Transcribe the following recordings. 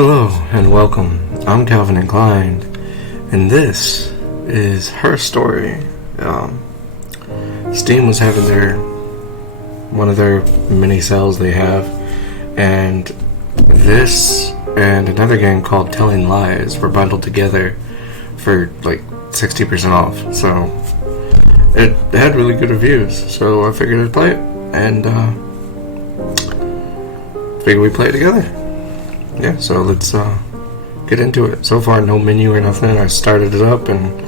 Hello and welcome. I'm Calvin Inclined, and this is her story. Steam was having one of their mini sales they have, and this and another game called Telling Lies were bundled together for like 60% off. So it had really good reviews. So I figured I'd play it, and figured we'd play it together. Yeah, so let's get into it. So far, no menu or nothing. I started it up, and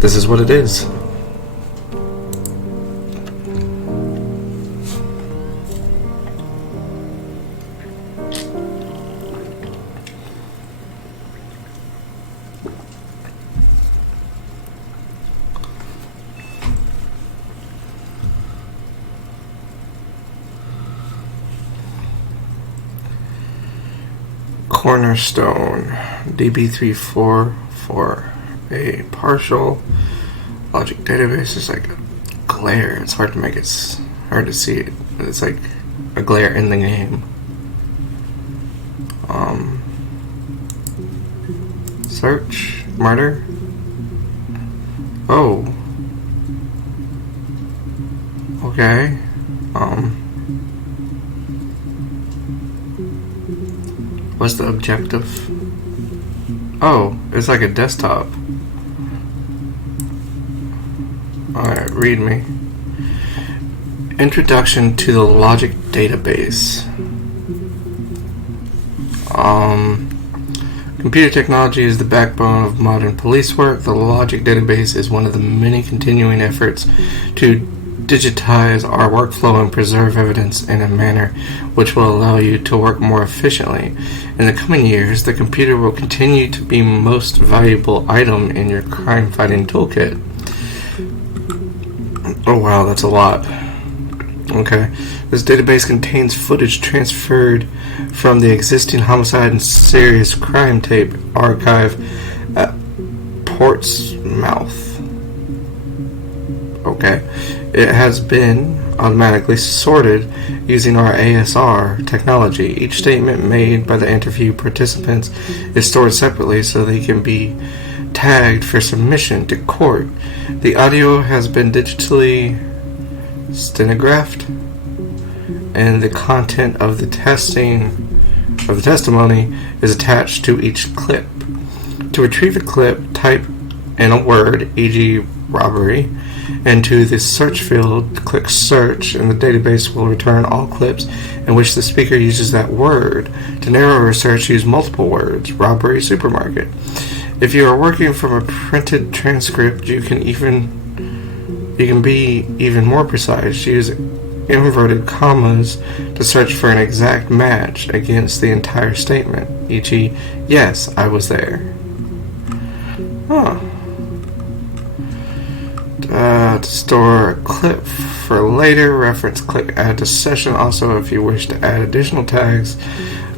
this is what it is. Cornerstone DB34 for a partial logic database. Is like a glare. It's hard to make it. Hard to see it. It's like a glare in the game. Search murder. Oh. Okay. What's the objective? Oh, it's like a desktop. Alright, read me. Introduction to the logic database. Computer technology is the backbone of modern police work. The logic database is one of the many continuing efforts to digitize our workflow and preserve evidence in a manner which will allow you to work more efficiently. In the coming years, the computer will continue to be the most valuable item in your crime-fighting toolkit. Oh wow, that's a lot. Okay. This database contains footage transferred from the existing homicide and serious crime tape archive at Portsmouth. Okay. It has been automatically sorted using our ASR technology. Each statement made by the interview participants is stored separately so they can be tagged for submission to court. The audio has been digitally stenographed, and the content of the testimony is attached to each clip. To retrieve a clip, type in a word, e.g. robbery, into the search field, click search, and the database will return all clips in which the speaker uses that word. To narrow a search, use multiple words, robbery, supermarket. If you are working from a printed transcript, you can be even more precise. Use inverted commas to search for an exact match against the entire statement, e.g., yes, I was there. Huh. To store a clip for later reference, click add to session. Also, if you wish to add additional tags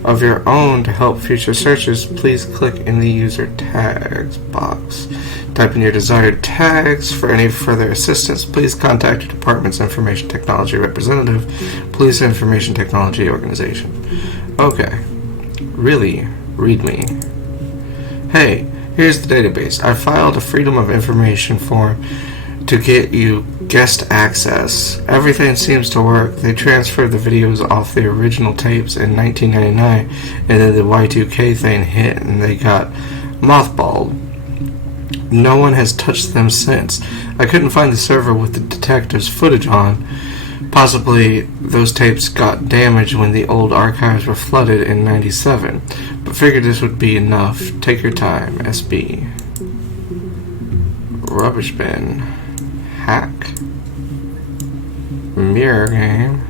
of your own to help future searches, please click in the user tags box. Type in your desired tags. For any further assistance, please contact your department's information technology representative, Police Information Technology Organization. Okay. Really, read me. Hey, here's the database. I filed a Freedom of Information form to get you guest access. Everything seems to work. They transferred the videos off the original tapes in 1999, and then the Y2K thing hit and they got mothballed. No one has touched them since. I couldn't find the server with the detective's footage on. Possibly those tapes got damaged when the old archives were flooded in 97, but figured this would be enough. Take your time, SB. Rubbish bin. Hack. Mirror game.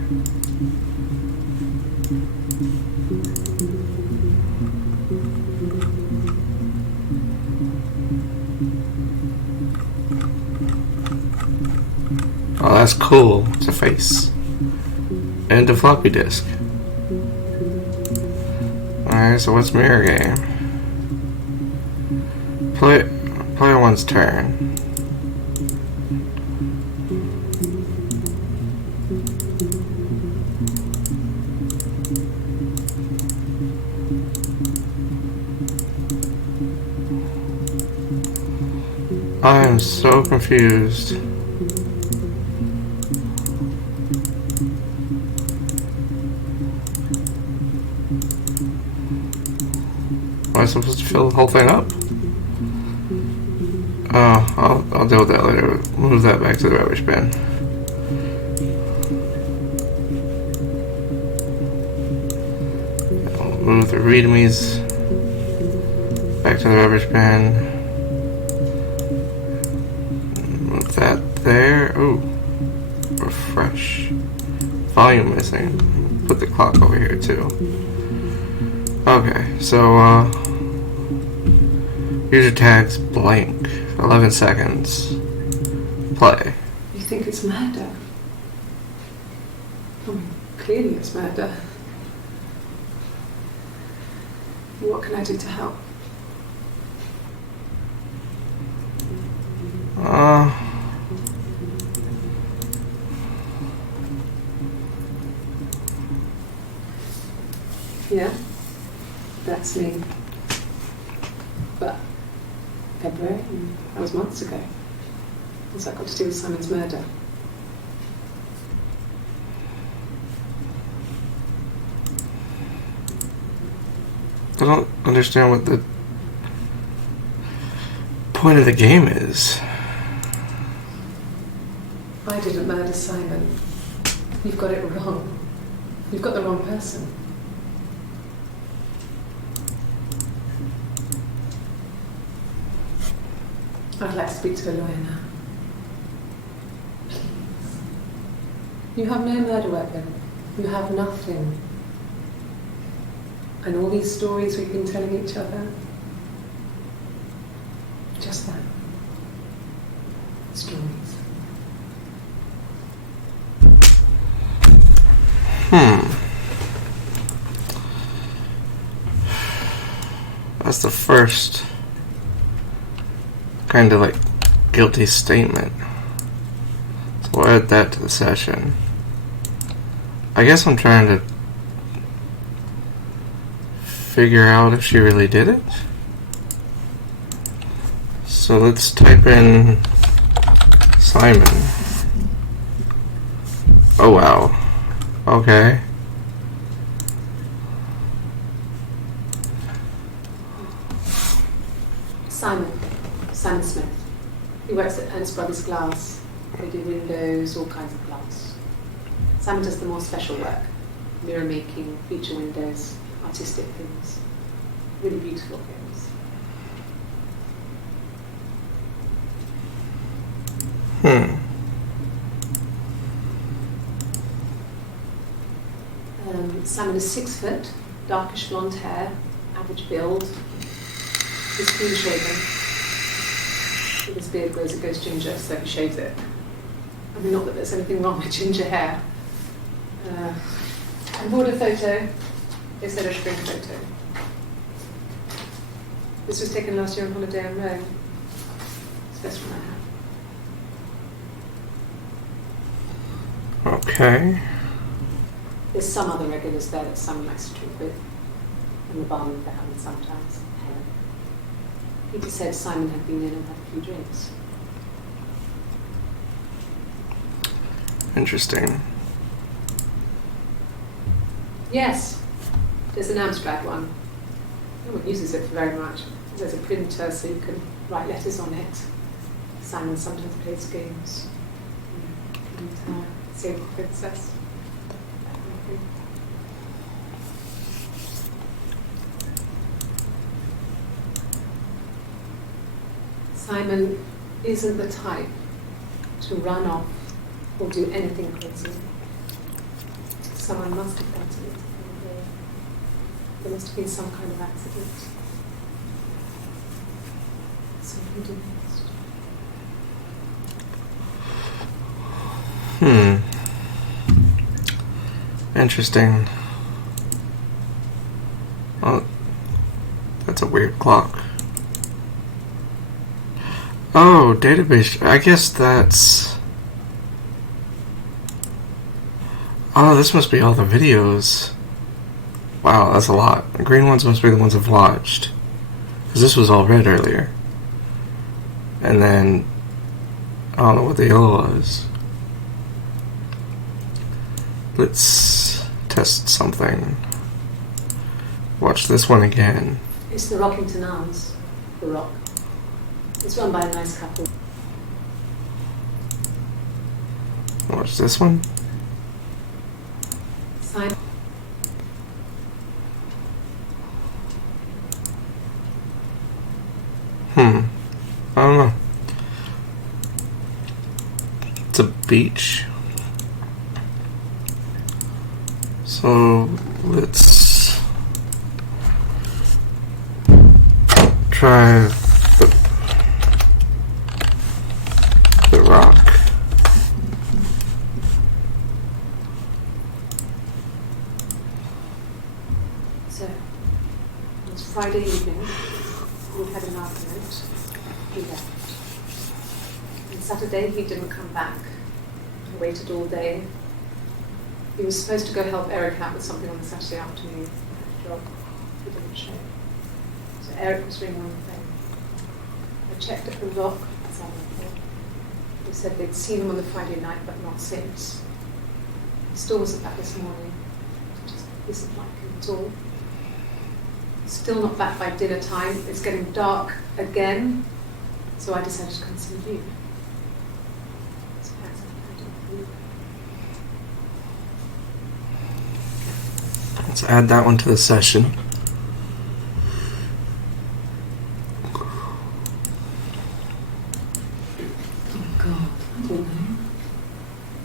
Oh, that's cool. It's a face. And a floppy disk. Alright, so what's mirror game? Player one's turn. I am so confused. Am I supposed to fill the whole thing up? Oh, I'll deal with that later. Move that back to the rubbish bin. I'll move the readmes back to the rubbish bin. Move that there. Ooh, refresh. Volume missing. Put the clock over here too. Okay, so user tags blank. 11 seconds. Play. You think it's murder? I mean, clearly it's murder. What can I do to help? Yeah, that's me. But February, that was months ago. What's that got to do with Simon's murder? I don't understand what the point of the game is. I didn't murder Simon. You've got it wrong. You've got the wrong person. I'd like to speak to a lawyer now. Please. You have no murder weapon. You have nothing. And all these stories we've been telling each other, just that. Stories. That's the first kind of like guilty statement. So we'll add that to the session. I guess I'm trying to figure out if she really did it. So let's type in Simon. Oh wow. Okay. Simon Smith. He works at Ernst Brothers Glass. They do windows, all kinds of glass. Simon does the more special work. Mirror making, feature windows, artistic things. Really beautiful things. Simon is 6 foot, darkish blonde hair, average build. He's clean shaven. If his beard grows, it goes ginger, so he shaves it. I mean, not that there's anything wrong with ginger hair. I bought a photo instead of spring photo. This was taken last year on holiday in Rome. It's the best one I have. Okay. There's some other regulars there that Simon likes to drink with, and the barman for Helen sometimes. Helen. Peter said Simon had been in and had a few drinks. Interesting. Yes, there's an abstract one. No one uses it for very much. There's a printer so you can write letters on it. Simon sometimes plays games. And Save the Princess. Simon isn't the type to run off or do anything crazy. Someone must have done something. There must have been some kind of accident. So who did next? Interesting. Well, that's a weird clock. Oh, database. I guess that's... Oh, this must be all the videos. Wow, that's a lot. The green ones must be the ones I've watched. Because this was all red earlier. And then I don't know what the yellow was. Let's test something. Watch this one again. It's the Rockington Arms, the Rock. It's run by a nice couple. Watch this one. Simon. I don't know. It's a beach. So let's try the rock. So, it was Friday evening. We had an argument. He left. And Saturday he didn't come back. I waited all day. He was supposed to go help Eric out with something on the Saturday afternoon at the job. He didn't show. So Eric was ringing on the phone. I checked at the Rock as I went. They said they'd seen him on the Friday night but not since. He still wasn't back this morning. Just isn't like him at all. Still not back by dinner time. It's getting dark again. So I decided to come see you. So that's what I do. Let's add that one to the session. Oh God, I don't know.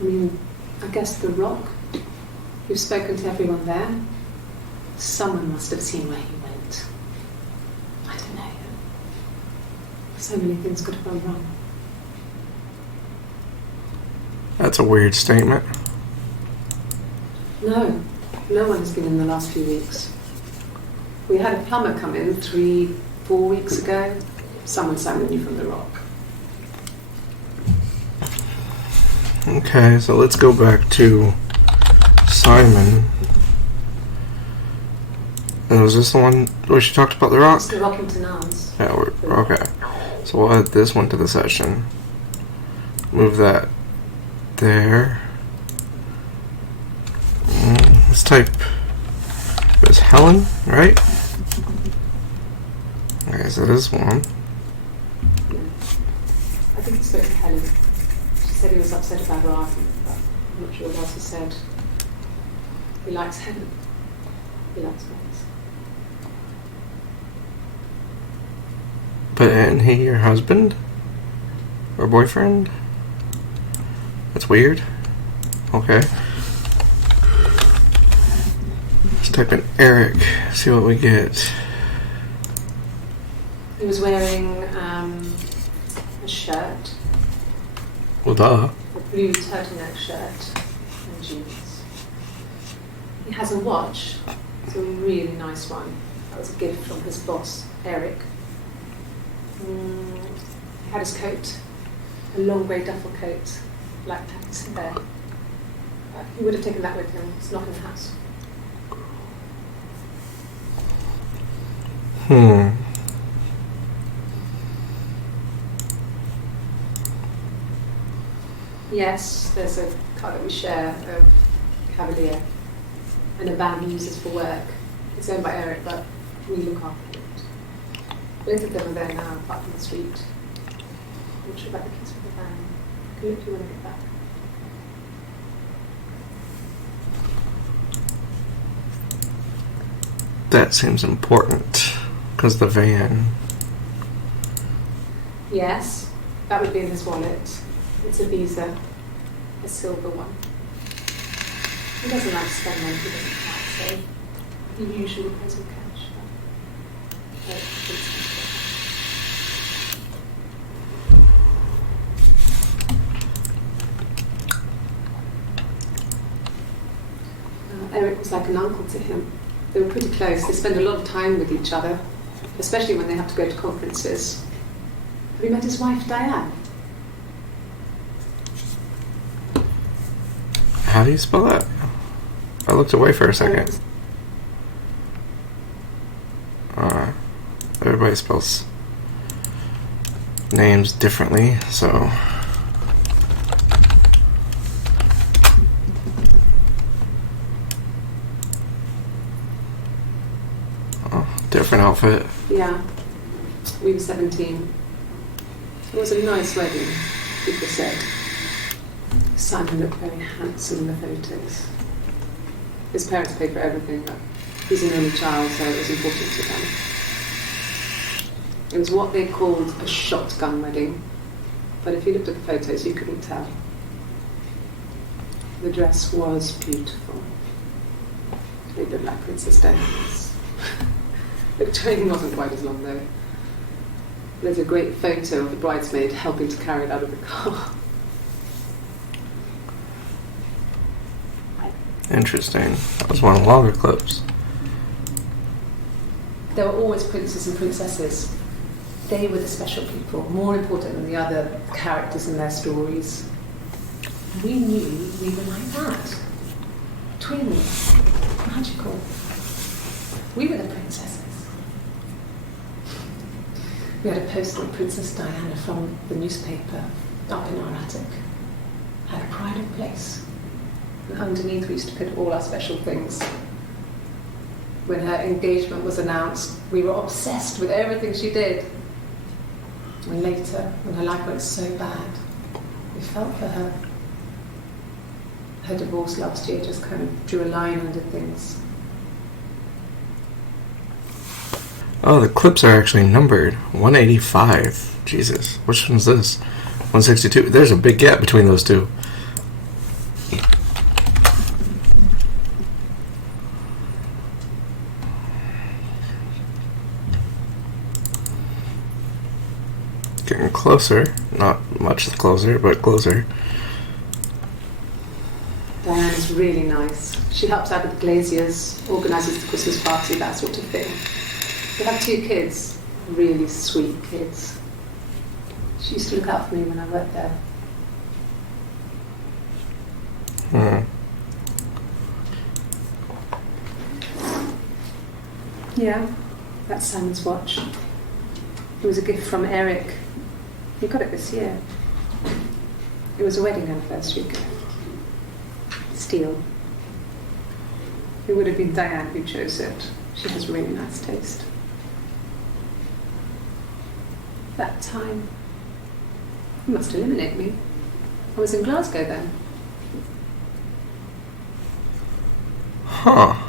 I mean, I guess the Rock. You've spoken to everyone there. Someone must have seen where he went. I don't know. So many things could have gone wrong. That's a weird statement. No one has been in the last few weeks. We had a plumber come in 3-4 weeks ago. Someone summoned you from the Rock. Okay, so let's go back to Simon. And was this the one where she talked about the rock? It's the Rockington Arms. Yeah, okay. So we'll add this one to the session. Move that there. Let's type. It was Helen, right? Okay, so this one. I think it's spoke to Helen. She said he was upset about her argument, but I'm not sure what else he said. He likes Helen. He likes Max. But isn't he your husband? Or boyfriend? That's weird. Okay. Let's type in Eric, see what we get. He was wearing a shirt, Well, duh. a blue turtleneck shirt, and jeans. He has a watch. It's a really nice one. That was a gift from his boss, Eric. He had his coat, a long grey duffel coat, black pants there. He would have taken that with him. It's not in the house. Yes, there's a car that we share, a Cavalier, and a van he uses for work. It's owned by Eric, but we look after it. Both of them are there now, parked on the street. I'm not sure about the keys for the van. I can look you when I get back. That seems important, because the van. Yes, that would be in his wallet. It's a Visa, a silver one. He doesn't like to spend money he doesn't have, so he usually pays with cash. But Eric was like an uncle to him. They were pretty close. They spend a lot of time with each other, especially when they have to go to conferences. Have you met his wife, Diane? How do you spell that? I looked away for a second. Everybody spells names differently, so different outfit. Yeah, we were 17. It was a nice wedding, people said. Simon looked very handsome in the photos. His parents paid for everything, but he's an only child, so it was important to them. It was what they called a shotgun wedding, but if you looked at the photos, you couldn't tell. The dress was beautiful. It looked like Princess Diana's. The train wasn't quite as long though. There's a great photo of the bridesmaid helping to carry it out of the car. Interesting. That was one of the longer clips. There were always princes and princesses. They were the special people, more important than the other characters in their stories. We knew we were like that. Twins. Magical. We were the princesses. We had a poster of Princess Diana from the newspaper up in our attic. Had a pride of place. And underneath we used to put all our special things. When her engagement was announced, we were obsessed with everything she did. And later, when her life went so bad, we felt for her. Her divorce last year just kind of drew a line under things. Oh, the clips are actually numbered. 185. Jesus. Which one's this? 162. There's a big gap between those two. Getting closer. Not much closer, but closer. Diana's really nice. She helps out with the glaziers, organises the Christmas party, that sort of thing. They have 2 kids, really sweet kids. She used to look out for me when I worked there. Yeah, that's Simon's watch. It was a gift from Eric. He got it this year. It was a wedding anniversary gift. Steel. It would have been Diane who chose it. She has really nice taste. That time, you must eliminate me. I was in Glasgow then. Huh.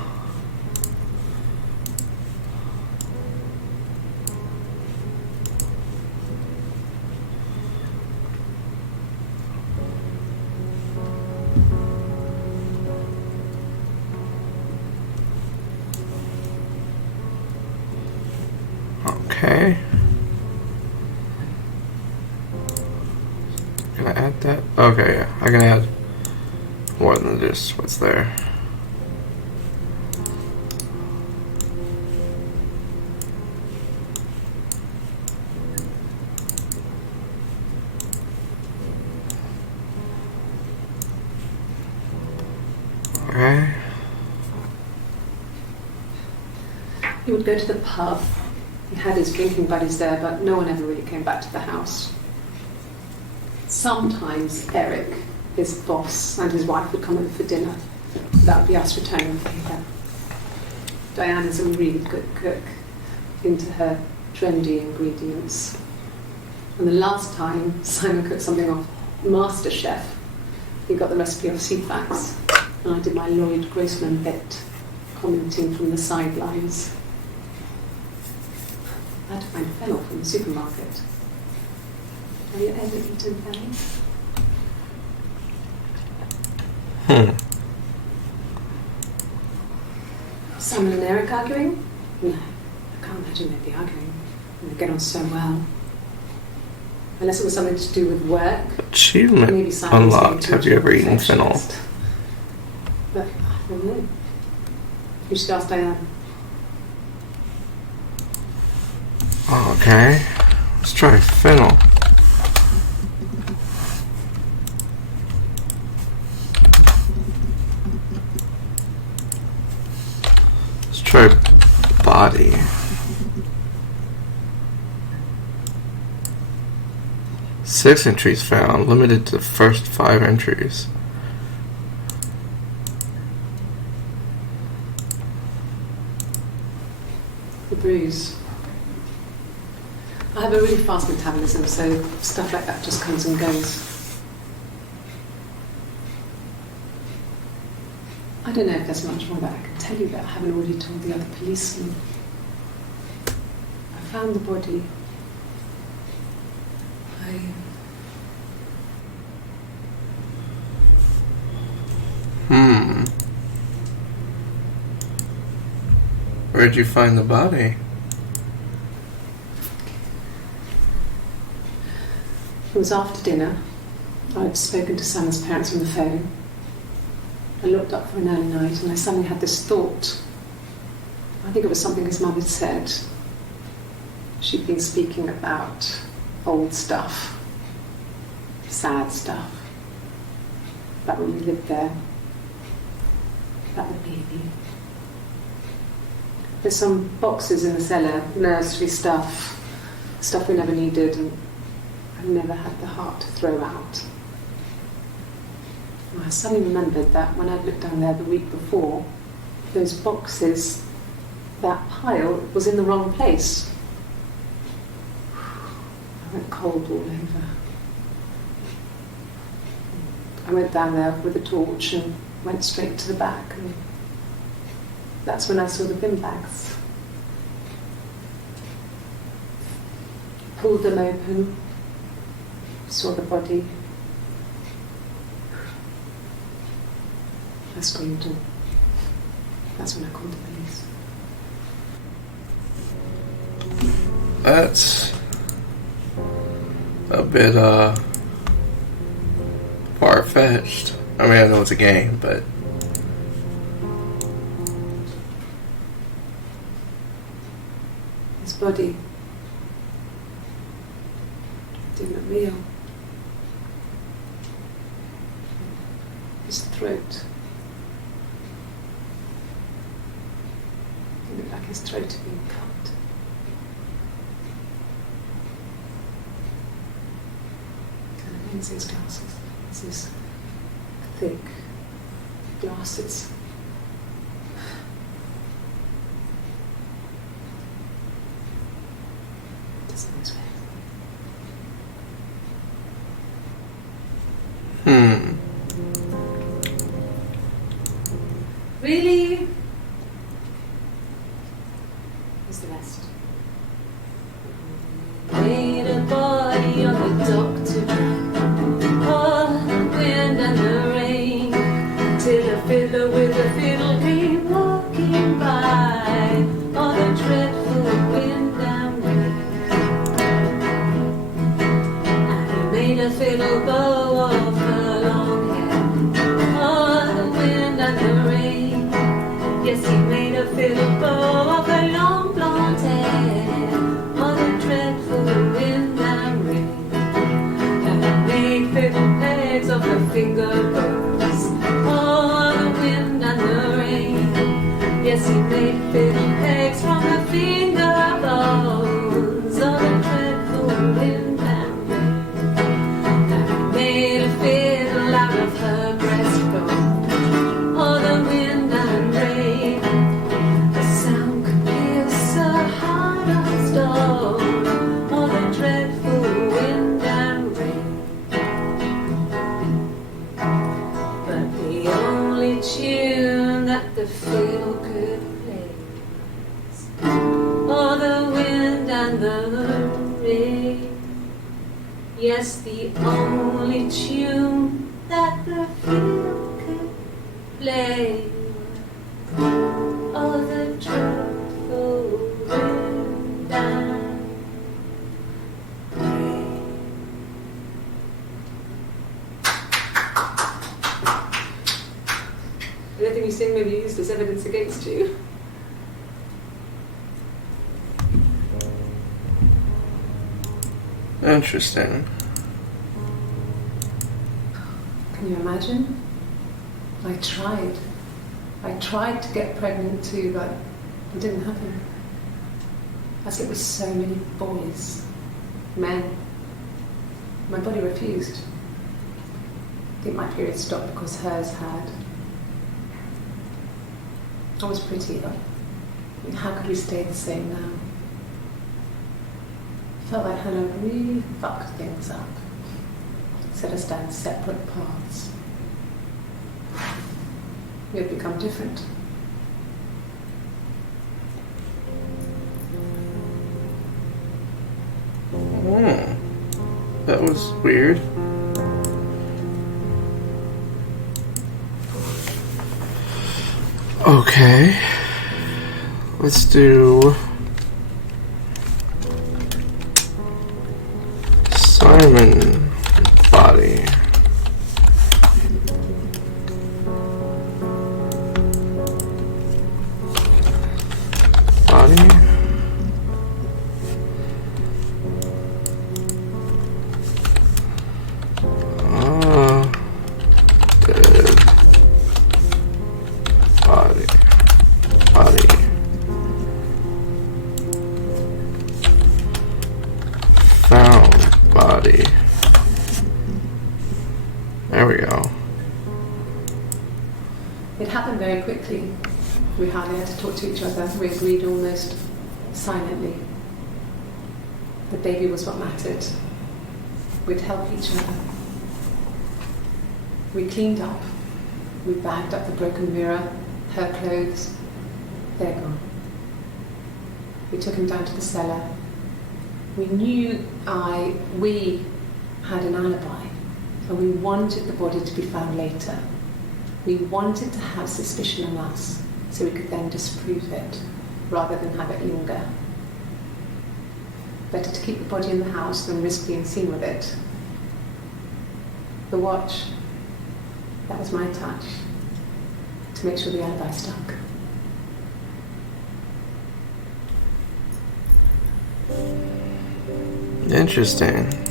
Okay. Can I add that? Okay, yeah. I can add more than just what's there. Okay. He would go to the pub. He had his drinking buddies there, but no one ever really came back to the house. Sometimes Eric, his boss, and his wife would come over for dinner. That would be us returning the favour. Diana's a really good cook, into her trendy ingredients. And the last time Simon cooked something off MasterChef, he got the recipe off CFAX, and I did my Lloyd Grossman bit, commenting from the sidelines. I had to find fennel from the supermarket. Have you ever eaten fennel? Simon and Eric arguing? No, I can't imagine they'd be arguing. And they get on so well. Unless it was something to do with work. Achievement Maybe Simon was getting unlocked. too Have you ever eaten fennel? perfectionist. But I don't know. You should ask Diane. Okay. Let's try fennel. Let's try body. 6 entries found, limited to the first 5 entries. The bruise. I have a really fast metabolism, so stuff like that just comes and goes. I don't know if there's much more that I can tell you that I haven't already told the other policemen. I found the body. Where'd you find the body? It was after dinner. I'd spoken to Sam's parents on the phone. I looked up for an early night and I suddenly had this thought. I think it was something his mum had said. She'd been speaking about old stuff, sad stuff, about when we lived there, about the baby. There's some boxes in the cellar, nursery stuff we never needed and I never had the heart to throw out. And I suddenly remembered that when I'd looked down there the week before, those boxes, that pile was in the wrong place. I went cold all over. I went down there with a torch and went straight to the back, and that's when I saw the bin bags. Pulled them open, saw the body. I screamed, and that's when I called the police. That's a bit far-fetched. I mean, I know it's a game, but his body didn't look real. His throat. It looked like his throat had been cut. And Lindsay's his glasses. It's these thick glasses. Doesn't know his face. Really? What's the rest? Made a body of a doctor, oh, the wind and the rain, till a fiddler with a fiddle came walking by, oh, the dreadful wind and rain. And he made a fiddle bow of her long hair, oh, the wind and the rain. Yes, he made a fiddle bow of her long blonde hair, oh, the dreadful wind and rain. And he made fiddle pegs of her finger bones, oh, the wind and the rain. Yes, he made fiddle pegs from her finger bones, oh, the dreadful wind and rain. And he made a fiddle out of her breastbone, oh, the wind and rain. The sound could pierce her heart of stone, oh, the dreadful wind and rain. But the only tune that the fiddle could play was, oh, the wind and the rain. Yes, the only tune that the fiddle could play was, oh, the dreadful wind and rain. Anything you sing may be used as evidence against you. interesting. Can you imagine? I tried to get pregnant too, but it didn't happen. I slept with so many boys, men. My body refused. I think my period stopped because hers had. I was pretty ill. I mean, how could we stay the same now? I felt like Hannah really fucked things up. Set us down separate paths. We had become different. That was weird. Okay. Let's do Simon body. Body. Dead body. Body. Found body. There we go. It happened very quickly. We hardly had to talk to each other. We agreed almost silently. The baby was what mattered. We'd help each other. We cleaned up. We bagged up the broken mirror, her clothes. They're gone. We took him down to the cellar. We knew we had an alibi, and we wanted the body to be found later. We wanted to have suspicion on us, so we could then disprove it, rather than have it linger. Better to keep the body in the house than risk being seen with it. The watch, that was my touch, to make sure the alibi stuck. Interesting.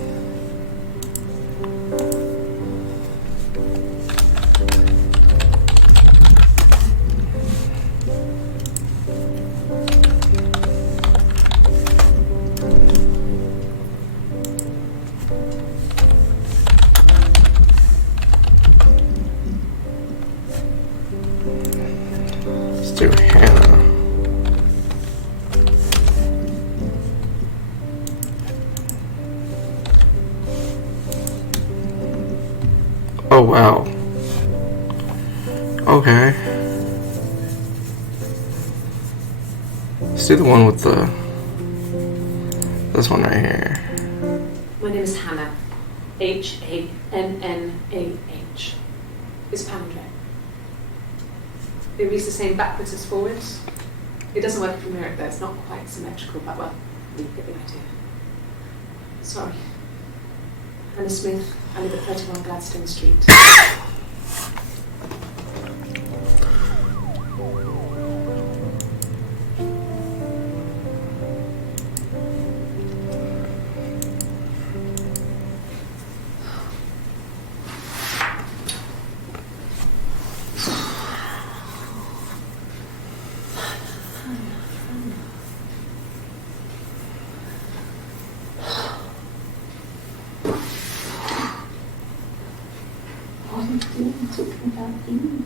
Let's do Hannah. Oh wow. Okay. Let's do the one with this one right here. My name is Hannah. Hannah. It's Pandre. It reads the same backwards as forwards. It doesn't work from here, though. It's not quite symmetrical, but well, you get the idea. Sorry. Hannah Smith. I live at 31 Gladstone Street. Talking about you.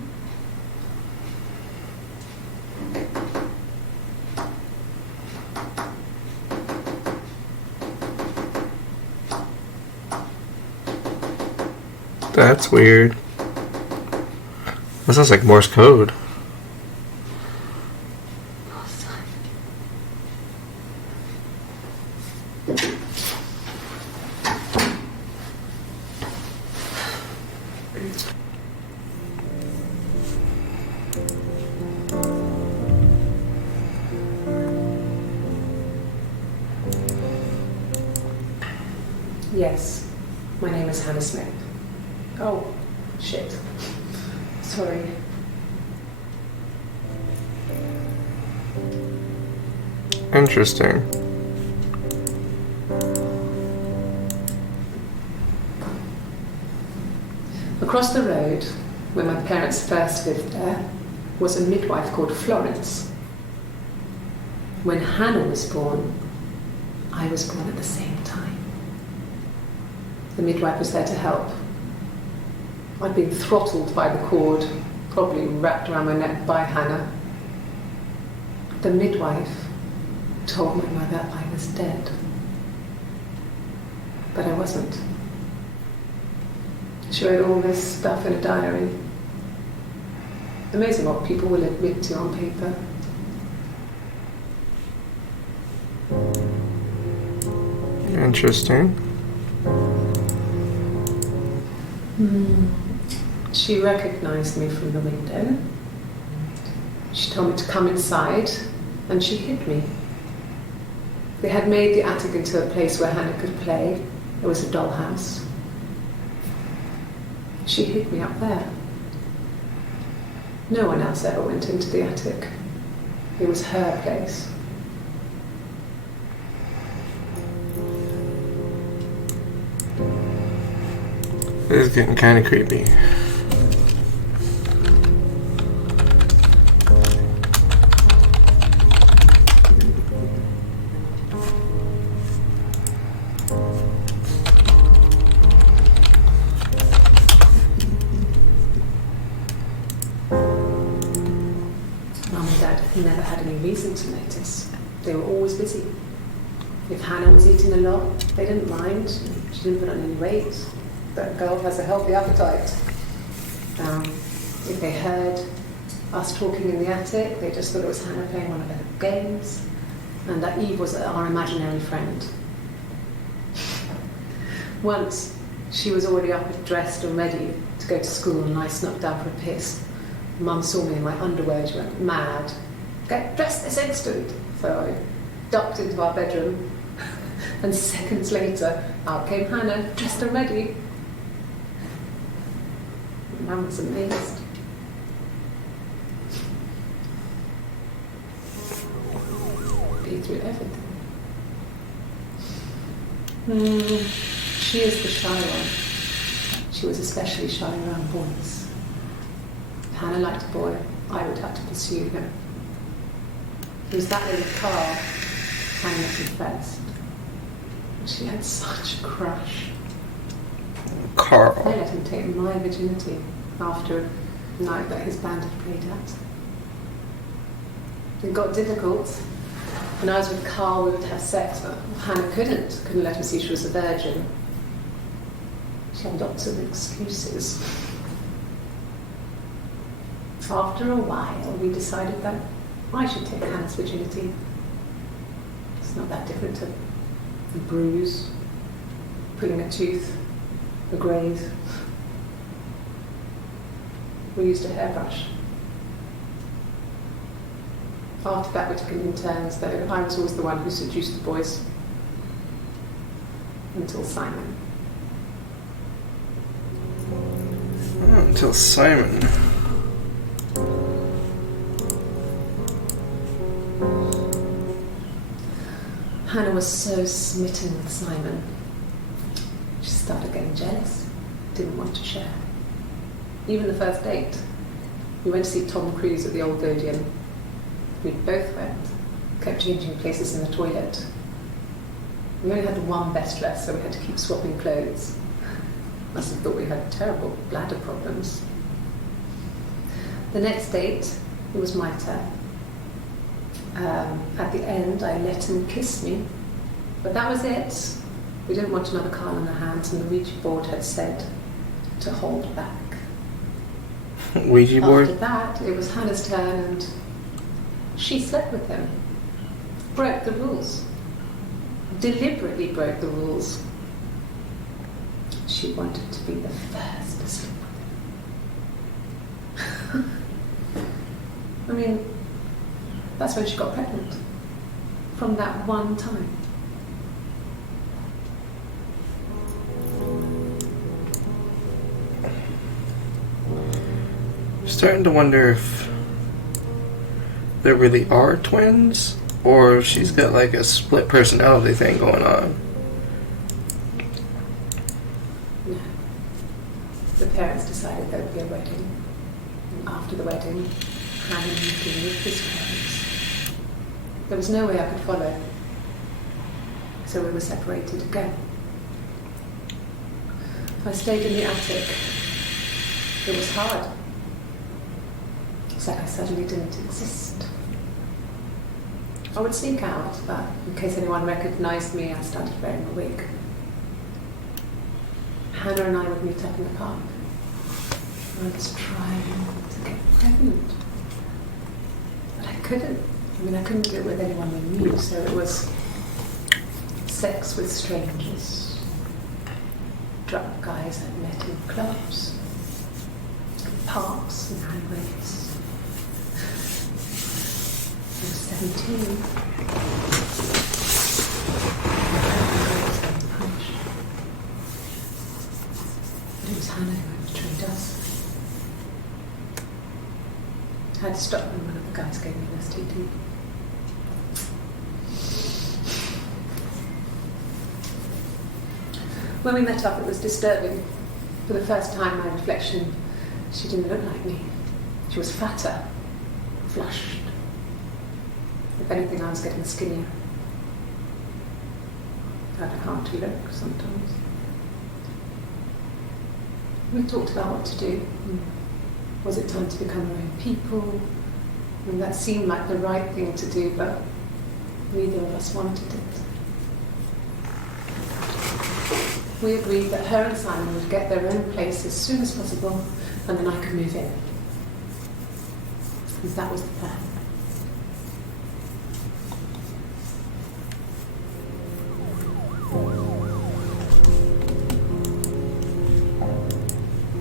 That's weird. That sounds like Morse code. Yes, my name is Hannah Smith. Oh, shit. Sorry. Interesting. Across the road, where my parents first lived there, was a midwife called Florence. When Hannah was born, I was born at the same time. The midwife was there to help. I'd been throttled by the cord, probably wrapped around my neck by Hannah. The midwife told my mother I was dead. But I wasn't. She wrote all this stuff in a diary. Amazing what people will admit to on paper. Interesting. She recognised me from the window. She told me to come inside, and she hid me. They had made the attic into a place where Hannah could play. It was a dollhouse. She hid me up there. No one else ever went into the attic. It was her place. This is getting kind of creepy. Mum and Dad never had any reason to notice. They were always busy. If Hannah was eating a lot, they didn't mind. She didn't put on any weight. That girl has a healthy appetite. If they heard us talking in the attic, they just thought it was Hannah playing one of her games, and that Eve was our imaginary friend. Once, she was already up and dressed and ready to go to school, and I snuck down for a piss. Mum saw me in my underwear. She went mad. Get dressed this instant. So I ducked into our bedroom, and seconds later, out came Hannah, dressed and ready. Mum was amazed. Be through everything. She is the shy one. She was especially shy around boys. If Hannah liked a boy, I would have to pursue him. It was that little Carl, Hannah met him first. She had such a crush. Carl. I let him take my virginity after a night that his band had played at. It got difficult. When I was with Carl, we would have sex, but Hannah couldn't let him see she was a virgin. She had lots of excuses. After a while, we decided that I should take Hannah's virginity. It's not that different to a bruise, pulling a tooth, a graze. We used a hairbrush. After that, we took it in turns, though. I was always the one who seduced the boys. Until Simon. Until Simon. Hannah was so smitten with Simon. She started getting jealous, didn't want to share. Even the first date, we went to see Tom Cruise at the Old Odeon. We both went, kept changing places in the toilet. We only had one best dress, so we had to keep swapping clothes. Must have thought we had terrible bladder problems. The next date, it was my turn. At the end, I let him kiss me, but that was it. We didn't want another Carl in the hands, and the Ouija board had said to hold back. Ouija board? After that, it was Hannah's turn, and she slept with him. Broke the rules. Deliberately broke the rules. She wanted to be the first to sleep with him. I mean, that's when she got pregnant. From that one time. Starting to wonder if there really are twins, or if she's got like a split personality thing going on. No. The parents decided there would be a wedding. And after the wedding, Hannah moved in with his parents. There was no way I could follow. So we were separated again. If I stayed in the attic, it was hard. It's like I suddenly didn't exist. I would sneak out, but in case anyone recognised me, I started wearing a wig. Hannah and I would meet up in the park. I was trying to get pregnant. But I couldn't. I mean, I couldn't do it with anyone we knew, so it was sex with strangers. Drunk guys I'd met in clubs, parks and highways. I was 17. But it was Hannah who betrayed us. I had to stop when one of the guys gave me an STD. When we met up, it was disturbing. For the first time, my reflection, she didn't look like me. She was fatter, flushed. If anything, I was getting skinnier. I found it hard to look sometimes. We talked about what to do. Was it time to become our own people? And that seemed like the right thing to do, but neither of us wanted it. We agreed that her and Simon would get their own place as soon as possible, and then I could move in. And that was the plan.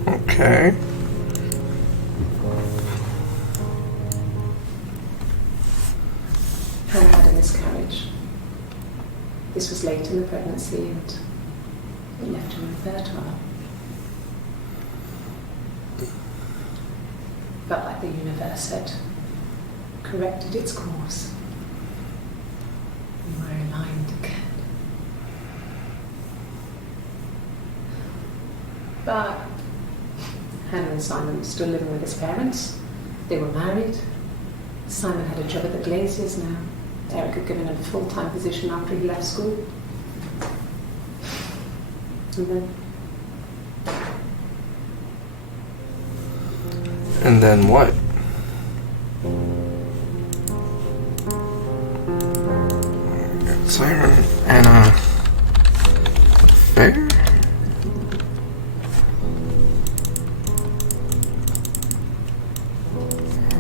Okay. Hannah had a miscarriage. This was late in the pregnancy and it left her infertile. Felt like the universe had corrected its course. We were aligned again. But Hannah and Simon were still living with his parents. They were married. Simon had a job at the Glaziers now. Eric had given him a full-time position after he left school. And then what? Simon and affair?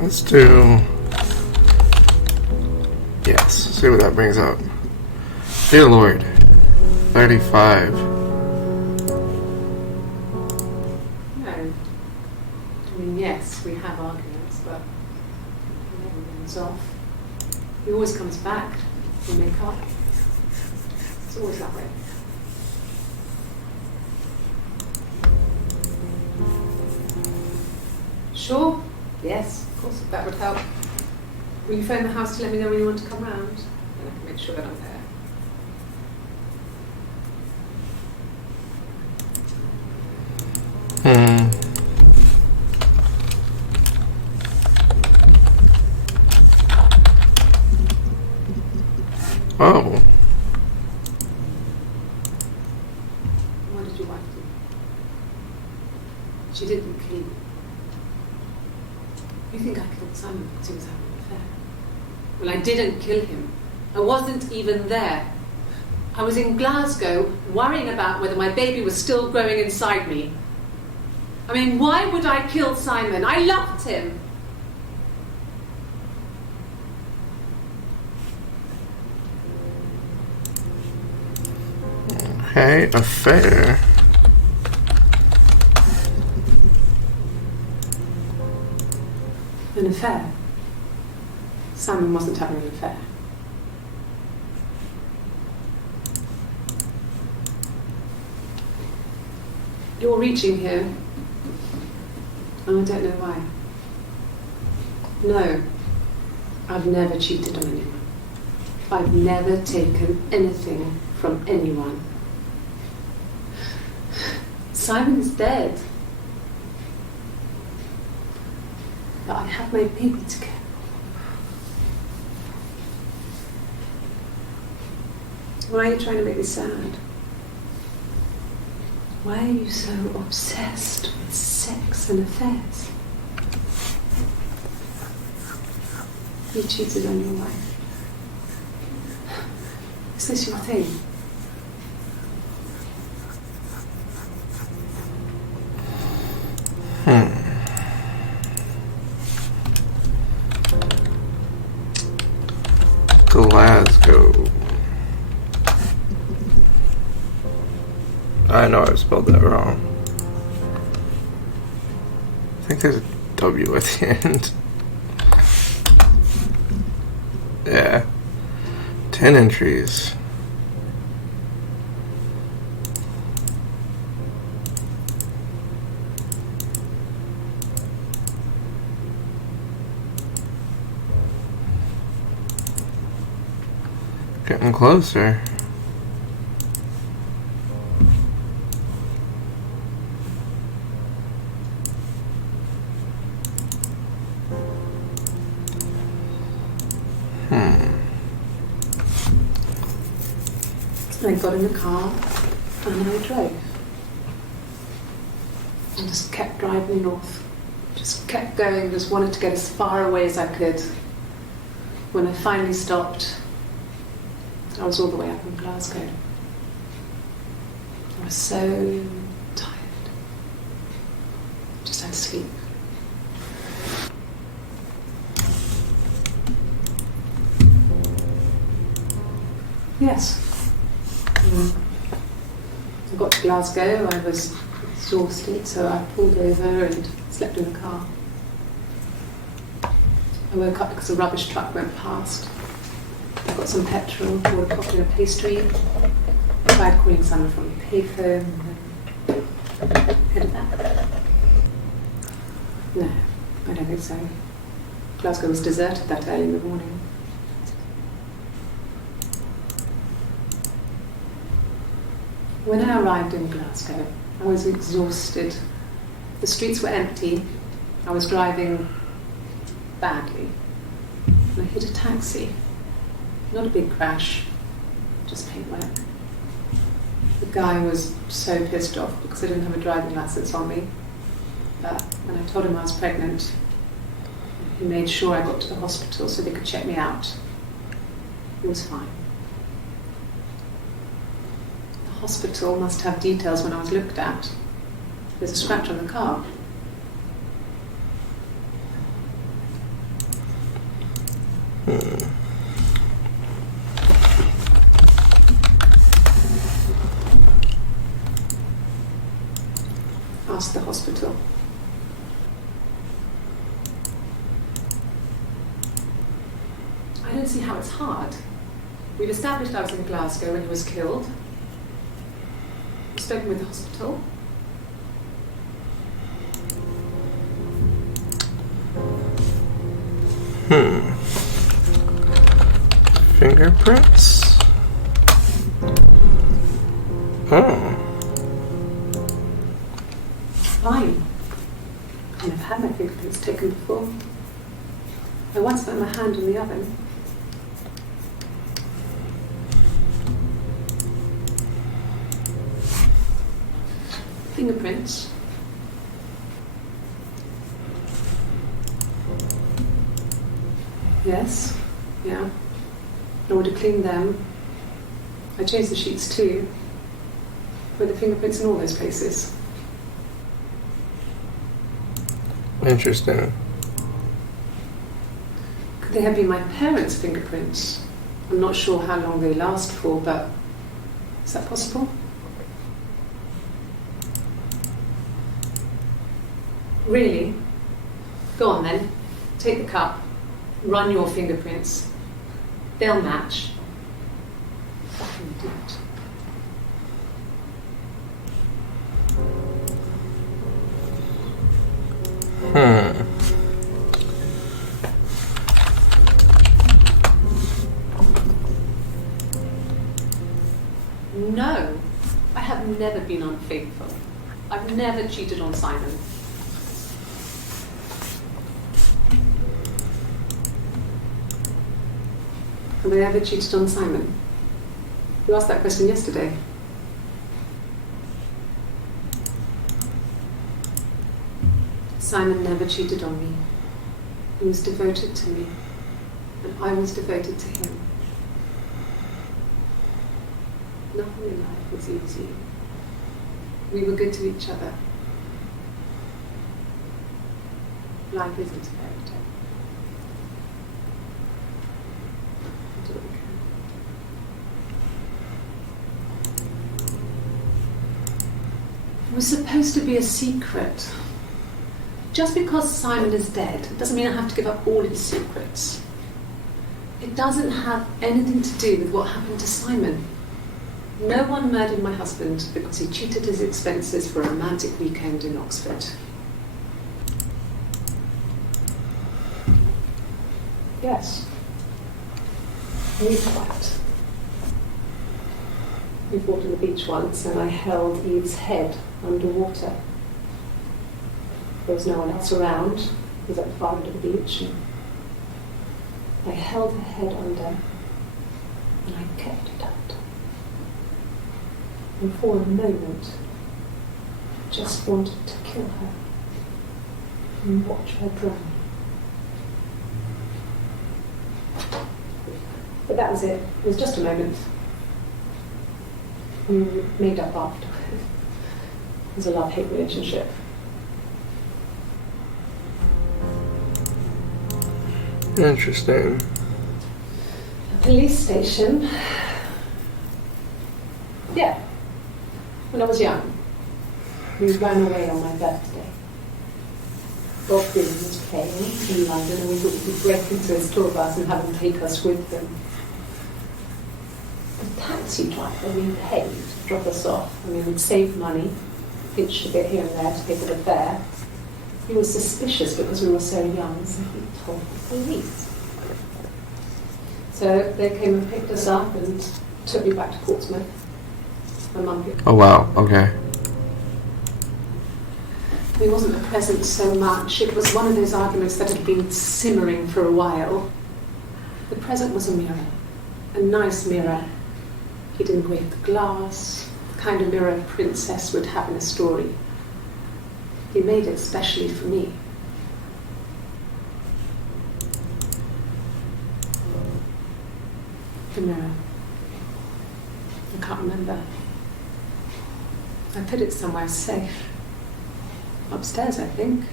Let's do... Yes, see what that brings up. Dear Lord, 35. No. I mean, yes, we have arguments, but it never runs off. He always comes back. We make up. It's always that way. Sure? Yes, of course, that would help. Will you phone the house to let me know when you want to come round? And I can make sure that I'm there. Oh. What did your wife do? She didn't kill you. You think I killed Simon because he was having an affair? Well, I didn't kill him. I wasn't even there. I was in Glasgow worrying about whether my baby was still growing inside me. I mean, why would I kill Simon? I loved him. Okay, affair. An affair? Simon wasn't having an affair. You're reaching here, and I don't know why. No, I've never cheated on anyone. I've never taken anything from anyone. Simon is dead. But I have my baby to care. Why are you trying to make me sad? Why are you so obsessed with sex and affairs? You cheated on your wife. Is this your thing? Glasgow. I know I spelled that wrong. I think there's a W at the end. Yeah. 10 entries. Getting closer. I got in the car and I drove. And just kept driving north. Just kept going, just wanted to get as far away as I could. When I finally stopped, I was all the way up in Glasgow. I was so tired. Just had to sleep. Yes. I got to Glasgow, I was exhausted, so I pulled over and slept in the car. I woke up because a rubbish truck went past. I got some petrol, bought a coffee and a pastry, tried calling someone from the payphone, and then headed back. No, I don't think so. Glasgow was deserted that early in the morning. When I arrived in Glasgow, I was exhausted. The streets were empty. I was driving badly. And I hit a taxi. Not a big crash, just paintwork. The guy was so pissed off because I didn't have a driving license on me. But when I told him I was pregnant, he made sure I got to the hospital so they could check me out. It was fine. The hospital must have details when I was looked at. There's a scratch on the car. Ask the hospital. I don't see how it's hard. We've established I was in Glasgow when he was killed. We've spoken with the hospital. Fingerprints? Oh. Fine. I've had my fingerprints taken before. I once put my hand in the oven. Fingerprints. Yes. Yeah. I would have cleaned them. I changed the sheets too. With the fingerprints in all those places. Interesting. Could they have been my parents' fingerprints? I'm not sure how long they last for, but is that possible? Really? Go on then. Take the cup. Run your fingerprints. They'll match. Fucking idiot. No, I have never been unfaithful. I've never cheated on Simon. Have I ever cheated on Simon? You asked that question yesterday. Simon never cheated on me. He was devoted to me, and I was devoted to him. Nothing in life was easy. We were good to each other. Life isn't a fairy tale. We do what we can. It was supposed to be a secret. Just because Simon is dead doesn't mean I have to give up all his secrets. It doesn't have anything to do with what happened to Simon. No one murdered my husband because he cheated his expenses for a romantic weekend in Oxford. Yes. We fight. We fought on the beach once and I held Eve's head underwater. There was no one else around. It was at the far end of the beach. And I held her head under and I kept it out. And for a moment, I just wanted to kill her and watch her drown. But that was it. It was just a moment. We made up after. It was a love-hate relationship. Interesting. A police station. Yeah. When I was young, we ran away on my birthday. Bob Dylan was playing in London and we thought we could break into his tour bus and have him take us with them. The taxi driver we paid to drop us off, I mean, we'd saved money, pitched a bit here and there to pay for the fare. He was suspicious because we were so young, so he told the police. So they came and picked us up and took me back to Portsmouth. My mum picked me up. Oh wow, okay. He wasn't present so much. It was one of those arguments that had been simmering for a while. The present was a mirror, a nice mirror. He'd engraved the glass, the kind of mirror a princess would have in a story. He made it specially for me. The mirror. I can't remember. I put it somewhere safe. Upstairs, I think.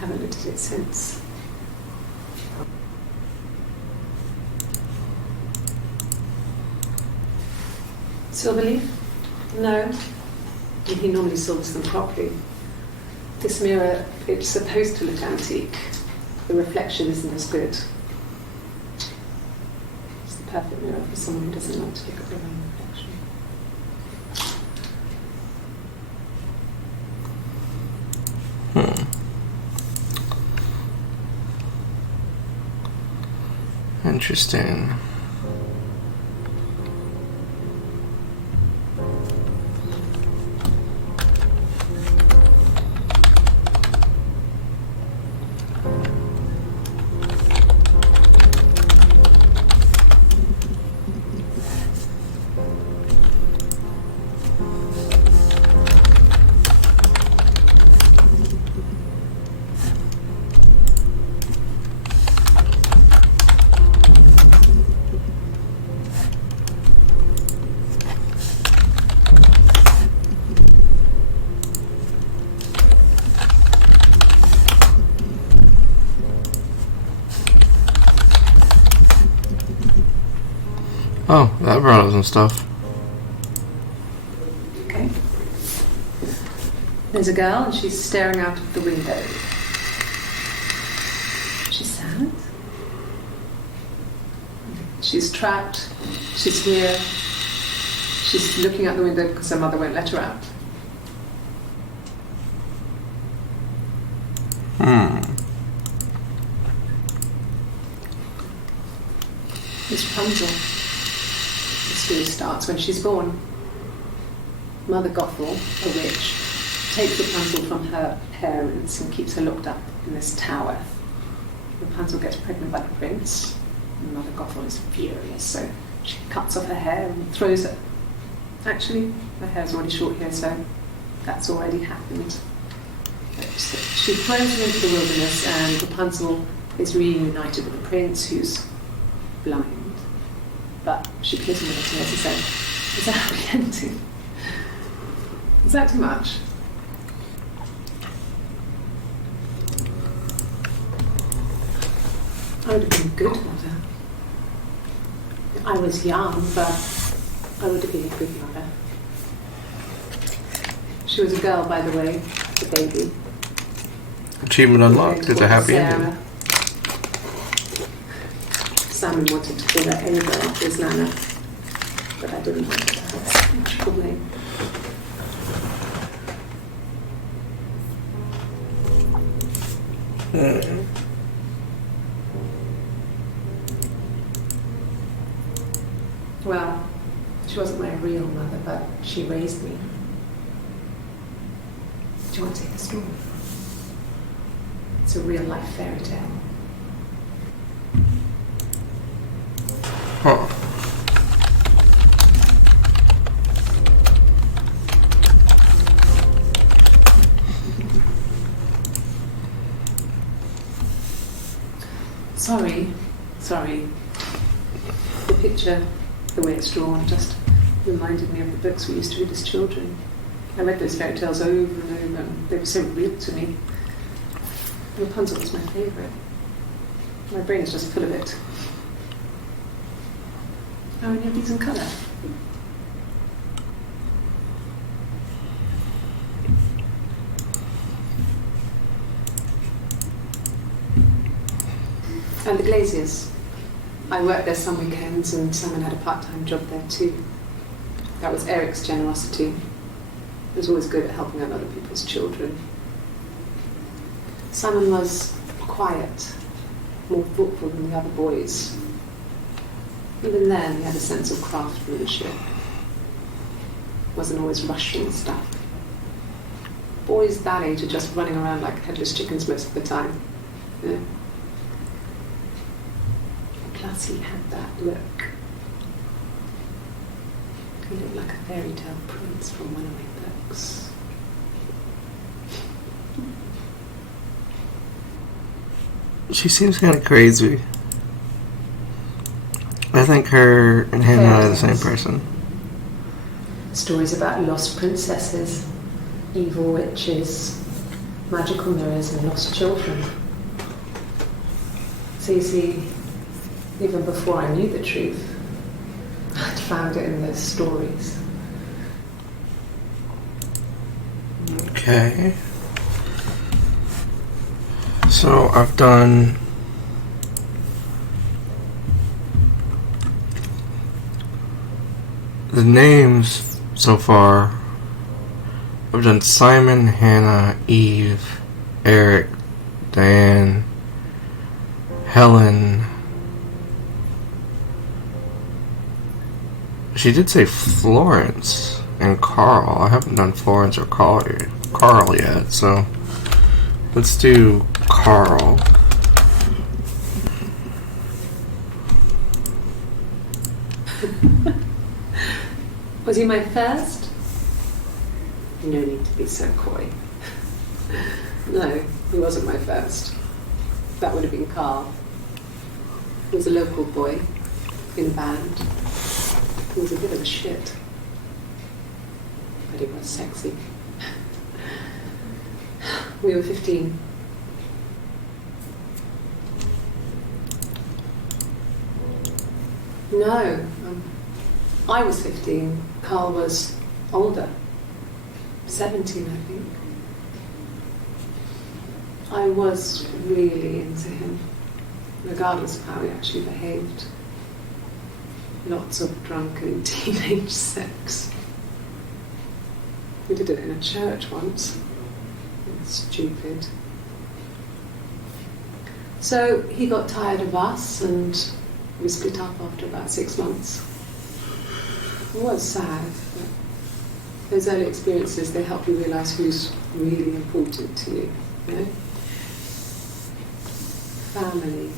Haven't looked at it since. Silverleaf? No. He normally silvers them properly. This mirror, it's supposed to look antique. The reflection isn't as good. It's the perfect mirror for someone who doesn't like to look at their own reflection. Interesting. Oh, that brought up some stuff. Okay. There's a girl and she's staring out of the window. She's sad. She's trapped. She's here. She's looking out the window because her mother won't let her out. It's Rapunzel. The story starts when she's born. Mother Gothel, a witch, takes Rapunzel from her parents and keeps her locked up in this tower. Rapunzel gets pregnant by the prince, and Mother Gothel is furious, so she cuts off her hair and throws it. Actually, her hair's already short here, so that's already happened. So she throws him into the wilderness, and Rapunzel is reunited with the prince, who's blind. But she kills him with her tears and says, "Is that a happy ending? Is that too much?" I would have been a good mother. I was young, but I would have been a good mother. She was a girl, by the way, the baby. Achievement unlocked. It's a happy Sarah. ending. Simon wanted to call her Ava after his nana, but I didn't want her to have such a magical name. Well, she wasn't my real mother, but she raised me. Do you want to take a story? It's a real life fairy tale. Huh. Sorry. The picture, the way it's drawn, just reminded me of the books we used to read as children. I read those fairy tales over and over, and they were so real to me. Rapunzel was my favourite. My brain is just full of it. How many of these in colour? And the Glaziers. I worked there some weekends, and Simon had a part-time job there too. That was Eric's generosity. He was always good at helping out other people's children. Simon was quiet, more thoughtful than the other boys. Even then, he had a sense of craftsmanship. Wasn't always rushing stuff. Boys that age are just running around like headless chickens most of the time. You know? Plus, he had that look. He looked like a fairy tale prince from one of my books. She seems kind of crazy. I think her and Hannah are the same person. Stories about lost princesses, evil witches, magical mirrors, and lost children. So you see, even before I knew the truth, I'd found it in those stories. Okay. So I've done the names so far. I've done Simon, Hannah, Eve, Eric, Diane, Helen. She did say Florence and Carl. I haven't done Florence or Carl yet, so let's do Carl. Was he my first? No need to be so coy. No, he wasn't my first. That would have been Carl. He was a local boy in a band. He was a bit of a shit. But he was sexy. We were 15. No, I was 15. Carl was older. 17, I think. I was really into him, regardless of how he actually behaved. Lots of drunken teenage sex. We did it in a church once. It was stupid. So he got tired of us and we split up after about 6 months. It was sad, but those early experiences, they help you realise who's really important to you, you know? Family.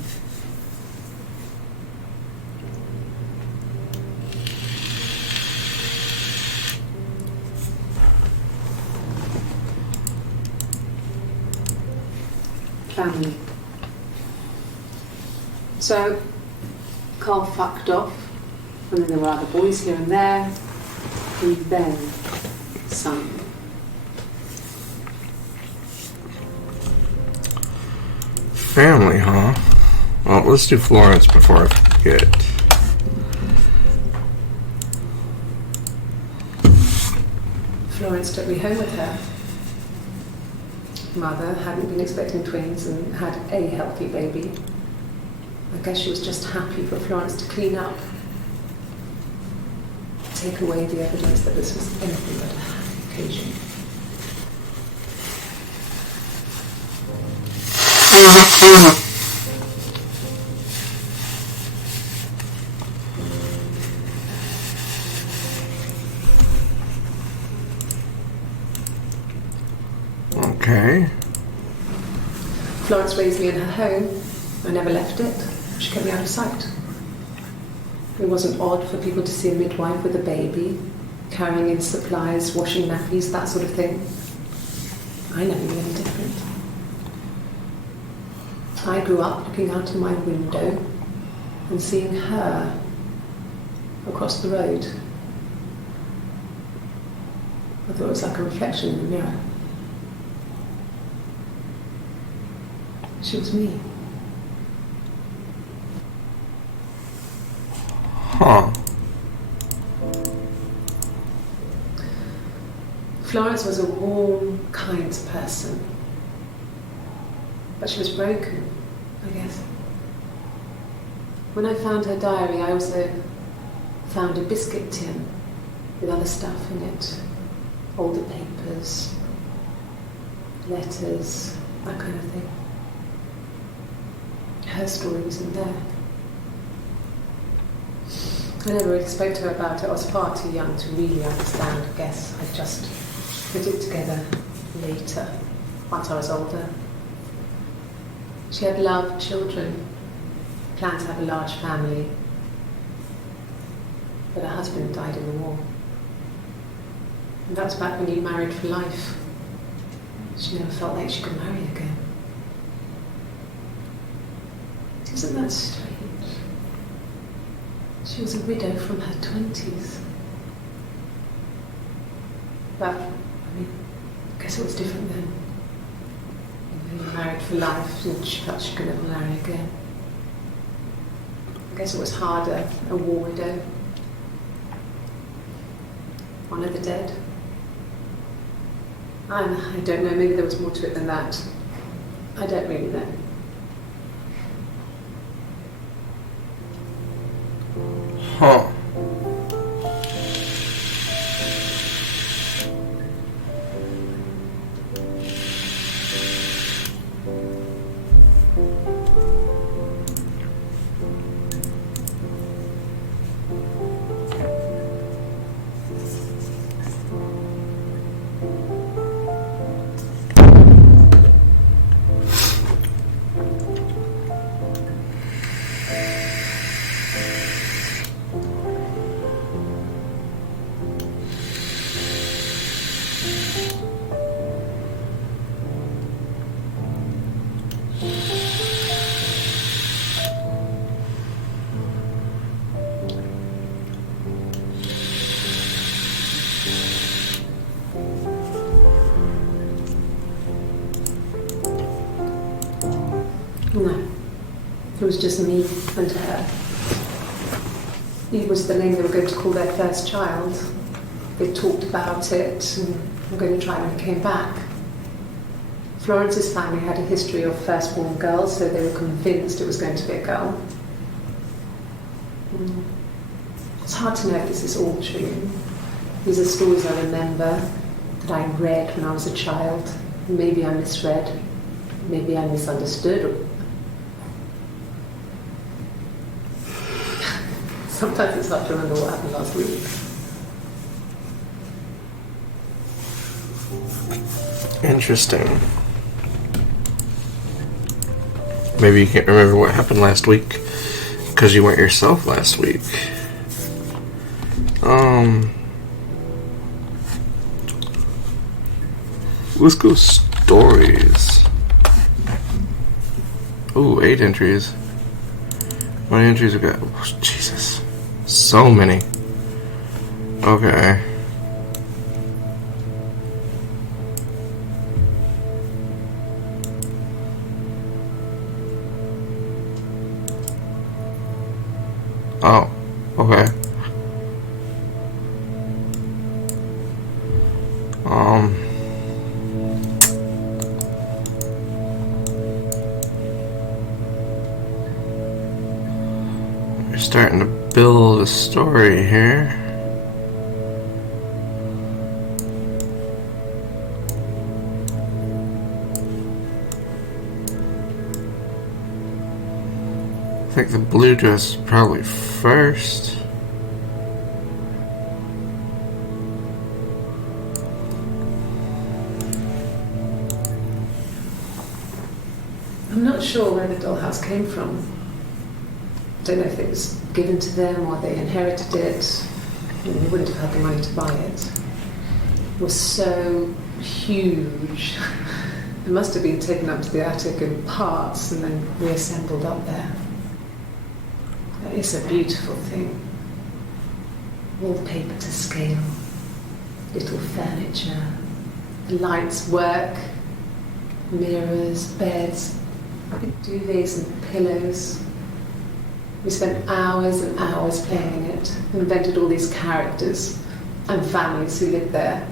family. So Carl fucked off, and then there were other boys here and there. He then sung. Family, huh? Well, let's do Florence before I forget. Florence took me home with her. Mother hadn't been expecting twins and had a healthy baby. I guess she was just happy for Florence to clean up, take away the evidence that this was anything but a happy occasion. Okay. Florence raised me in her home. I never left it. She kept me out of sight. It wasn't odd for people to see a midwife with a baby, carrying in supplies, washing nappies, that sort of thing. I never knew any different. I grew up looking out of my window and seeing her across the road. I thought it was like a reflection in the mirror. She was me. Huh. Florence was a warm, kind person. But she was broken, I guess. When I found her diary, I also found a biscuit tin with other stuff in it. Older papers, letters, that kind of thing. Her story was in there. I never really spoke to her about it. I was far too young to really understand, I guess. I just put it together later, once I was older. She had loved children, planned to have a large family, but her husband died in the war. And that was back when you married for life. She never felt like she could marry again. Isn't that strange? She was a widow from her 20s. But, I mean, I guess it was different then. You were married for life and she felt she could never marry again. I guess it was harder, a war widow. One of the dead. I don't know, maybe there was more to it than that. I don't really know. Huh. No, it was just me and her. Eve was the name they were going to call their first child. They talked about it and were going to try when he came back. Florence's family had a history of firstborn girls, so they were convinced it was going to be a girl. It's hard to know if this is all true. These are stories I remember, that I read when I was a child. Maybe I misread, maybe I misunderstood. Sometimes it's hard to remember what happened last week. Interesting. Maybe you can't remember what happened last week because you weren't yourself last week. Let's go stories. Ooh, 8 entries. How many entries we got? Oh, Jesus. So many. Okay. Oh, okay. We're starting to build a story here. I think the blue dress is probably first. I'm not sure where the dollhouse came from. I don't know if it was given to them or they inherited it. They wouldn't have had the money to buy it. It was so huge. It must have been taken up to the attic in parts and then reassembled up there. It's a beautiful thing. Wallpaper to scale, little furniture, the lights work, mirrors, beds, duvets and pillows. We spent hours and hours playing in it, invented all these characters and families who lived there.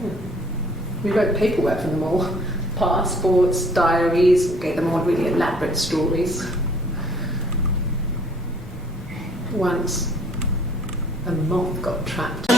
We wrote paperwork for them all, passports, diaries, gave them all really elaborate stories. Once, a moth got trapped.